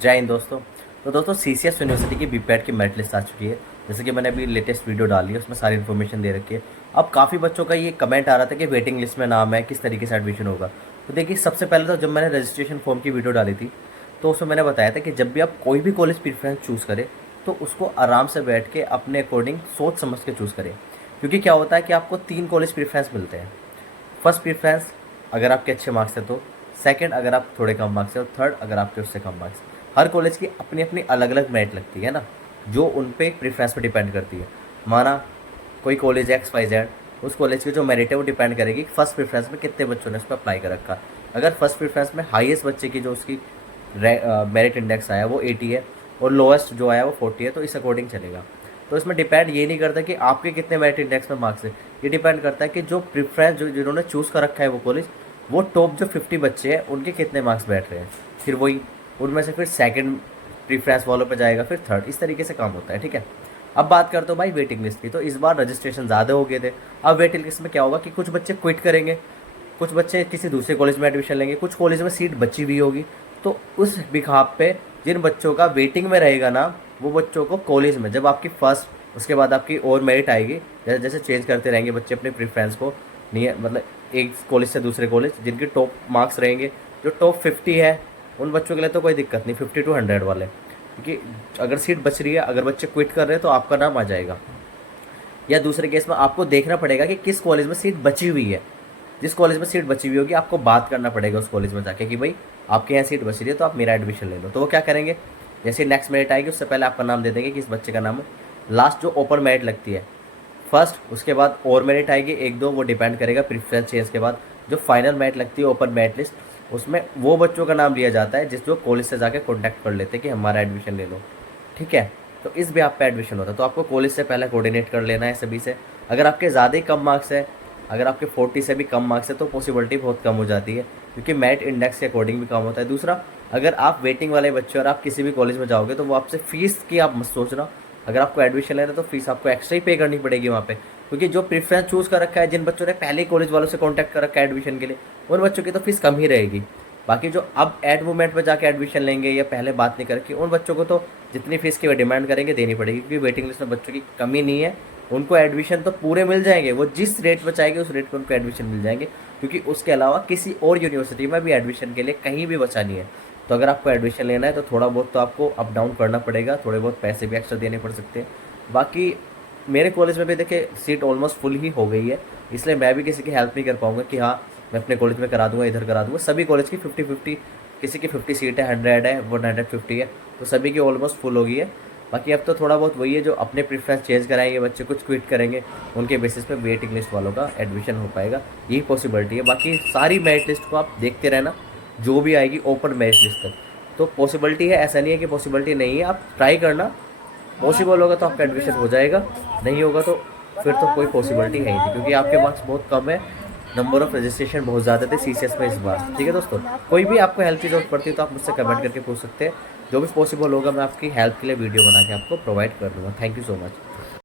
जय हिंद दोस्तों। तो दोस्तों सीसीएस यूनिवर्सिटी की बीपैट की मेरिट लिस्ट आ चुकी है। जैसे कि मैंने अभी लेटेस्ट वीडियो डाली है, उसमें सारी इन्फॉर्मेशन दे रखी है। अब काफ़ी बच्चों का ये कमेंट आ रहा था कि वेटिंग लिस्ट में नाम है, किस तरीके से एडमिशन होगा। तो देखिए, सबसे पहले तो जब मैंने रजिस्ट्रेशन फॉर्म की वीडियो डाली थी, तो उसमें मैंने बताया था कि जब भी आप कोई भी कॉलेज प्रेफरेंस चूज़ करें, तो उसको आराम से बैठ के अपने अकॉर्डिंग सोच समझ के चूज़ करें। क्योंकि क्या होता है कि आपको 3 कॉलेज प्रेफरेंस मिलते हैं। फर्स्ट प्रेफरेंस अगर आपके अच्छे मार्क्स हैं तो, सेकंड अगर आप थोड़े कम मार्क्स हैं, और थर्ड अगर आपके उससे कम मार्क्स। हर कॉलेज की अपनी अपनी अलग अलग मेरिट लगती है ना, जो उन पे प्रेफरेंस पे डिपेंड करती है। माना कोई कॉलेज एक्स वाई जेड, उस कॉलेज की जो मेरिट है वो डिपेंड करेगी फर्स्ट प्रेफरेंस में कितने बच्चों ने उस पर अप्लाई कर रखा। अगर फर्स्ट प्रेफरेंस में हाईएस्ट बच्चे की जो उसकी मेरिट इंडेक्स आया वो 80 है, और लोएस्ट जो आया वो 40 है, तो इस अकॉर्डिंग चलेगा। तो इसमें डिपेंड ये नहीं करता कि आपके कितने मेरिट इंडेक्स में मार्क्स है। ये डिपेंड करता है कि जो प्रेफरेंस जो जिन्होंने चूज़ कर रखा है वो कॉलेज, वो टॉप जो 50 बच्चे हैं उनके कितने मार्क्स बैठ रहे हैं। फिर वही उनमें से फिर सेकंड प्रेफरेंस वालों पे जाएगा, फिर थर्ड, इस तरीके से काम होता है। ठीक है। अब बात करते हो भाई वेटिंग लिस्ट की। तो इस बार रजिस्ट्रेशन ज़्यादा हो गए थे। अब वेटिंग लिस्ट में क्या होगा कि कुछ बच्चे क्विट करेंगे, कुछ बच्चे किसी दूसरे कॉलेज में एडमिशन लेंगे, कुछ कॉलेज में सीट बची हुई होगी। तो उस बिहाफ पे जिन बच्चों का वेटिंग में रहेगा ना, वो बच्चों को कॉलेज में जब आपकी फर्स्ट, उसके बाद आपकी और मेरिट आएगी, जैसे जैसे चेंज करते रहेंगे बच्चे अपने प्रेफरेंस को, नहीं मतलब एक कॉलेज से दूसरे कॉलेज, जिनके टॉप मार्क्स रहेंगे, जो टॉप 50 है, उन बच्चों के लिए तो कोई दिक्कत नहीं, 50 to 100 वाले। क्योंकि अगर सीट बच रही है, अगर बच्चे क्विट कर रहे हैं, तो आपका नाम आ जाएगा। या दूसरे केस में आपको देखना पड़ेगा कि किस कॉलेज में सीट बची हुई है। जिस कॉलेज में सीट बची हुई होगी, आपको बात करना पड़ेगा उस कॉलेज में जाके कि भाई आपके यहाँ सीट बची रही है, तो आप मेरा एडमिशन ले लो। तो वो क्या करेंगे, जैसे नेक्स्ट मेरिट आएगी उससे पहले आपका नाम दे देंगे कि इस बच्चे का नाम है। लास्ट जो ओपन मेरिट लगती है फर्स्ट, उसके बाद और मेरिट आएगी एक दो, वो डिपेंड करेगा प्रेफरेंस चेंज के बाद। जो फाइनल मेरिट लगती है ओपन मेरिट लिस्ट, उसमें वो बच्चों का नाम लिया जाता है जिस जो कॉलेज से जाके कॉन्टैक्ट कर लेते हैं कि हमारा एडमिशन ले लो। ठीक है। तो इस भी आप पे एडमिशन होता है, तो आपको कॉलेज से पहले कोऑर्डिनेट कर लेना है सभी से। अगर आपके ज़्यादा ही कम मार्क्स है, अगर आपके 40 से भी कम मार्क्स है, तो पॉसिबिलिटी बहुत कम हो जाती है, क्योंकि मेरिट इंडेक्स के अकॉर्डिंग भी कम होता है। दूसरा, अगर आप वेटिंग वाले बच्चे और आप किसी भी कॉलेज में जाओगे, तो वो आपसे फीस की आप मत सोचना। अगर आपको एडमिशन लेना है तो फीस आपको एक्स्ट्रा ही पे करनी पड़ेगी वहाँ पे, क्योंकि जो प्रेफरेंस चूज़ कर रखा है, जिन बच्चों ने पहले कॉलेज वालों से कॉन्टैक्ट कर रखा है एडमिशन के लिए, उन बच्चों की तो फीस कम ही रहेगी। बाकी जो अब एड मोमेंट में जाके एडमिशन लेंगे या पहले बात नहीं करके, उन बच्चों को तो जितनी फीस की वे डिमांड करेंगे देनी पड़ेगी, क्योंकि वेटिंग लिस्ट में बच्चों की कमी नहीं है। उनको एडमिशन तो पूरे मिल जाएंगे, वो जिस रेट पर चाहेंगे उस रेट पर उनको एडमिशन मिल जाएंगे, क्योंकि उसके अलावा किसी और यूनिवर्सिटी में भी एडमिशन के लिए कहीं भी बचा नहीं है। तो अगर आपको एडमिशन लेना है तो थोड़ा बहुत तो आपको अप डाउन करना पड़ेगा, थोड़े बहुत पैसे भी एक्स्ट्रा देने पड़ सकते हैं। बाकी मेरे कॉलेज में भी देखिए सीट ऑलमोस्ट फुल ही हो गई है, इसलिए मैं भी किसी की हेल्प नहीं कर पाऊंगा कि हाँ मैं अपने कॉलेज में करा दूंगा, इधर करा दूंगा। सभी कॉलेज की 50-50, किसी की 50 सीट है, 100 है, 150 है, तो सभी की ऑलमोस्ट फुल हो गई है। बाकी अब तो थोड़ा बहुत वही है, जो अपने प्रेफरेंस चेंज कराएंगे बच्चे, कुछ क्विट करेंगे, उनके बेसिस पे वेटिंग लिस्ट वालों का एडमिशन हो पाएगा, यही पॉसिबिलिटी है। बाकी सारी मेरिट लिस्ट को आप देखते रहना, जो भी आएगी ओपन मेरिट लिस्ट तक तो पॉसिबिलिटी है, ऐसा नहीं है कि पॉसिबिलिटी नहीं है। आप ट्राई करना, पॉसिबल होगा तो आपका एडमिशन हो जाएगा, नहीं होगा तो फिर तो कोई पॉसिबिलिटी है ही नहीं, क्योंकि आपके मार्क्स बहुत कम है, नंबर ऑफ रजिस्ट्रेशन बहुत ज़्यादा थे सीसीएस में इस बार। ठीक है दोस्तों, कोई भी आपको हेल्प की जरूरत पड़ती है तो आप मुझसे कमेंट करके पूछ सकते हैं। जो भी पॉसिबल होगा मैं आपकी हेल्प के लिए वीडियो बना के आपको प्रोवाइड कर दूँगा। Thank you so much.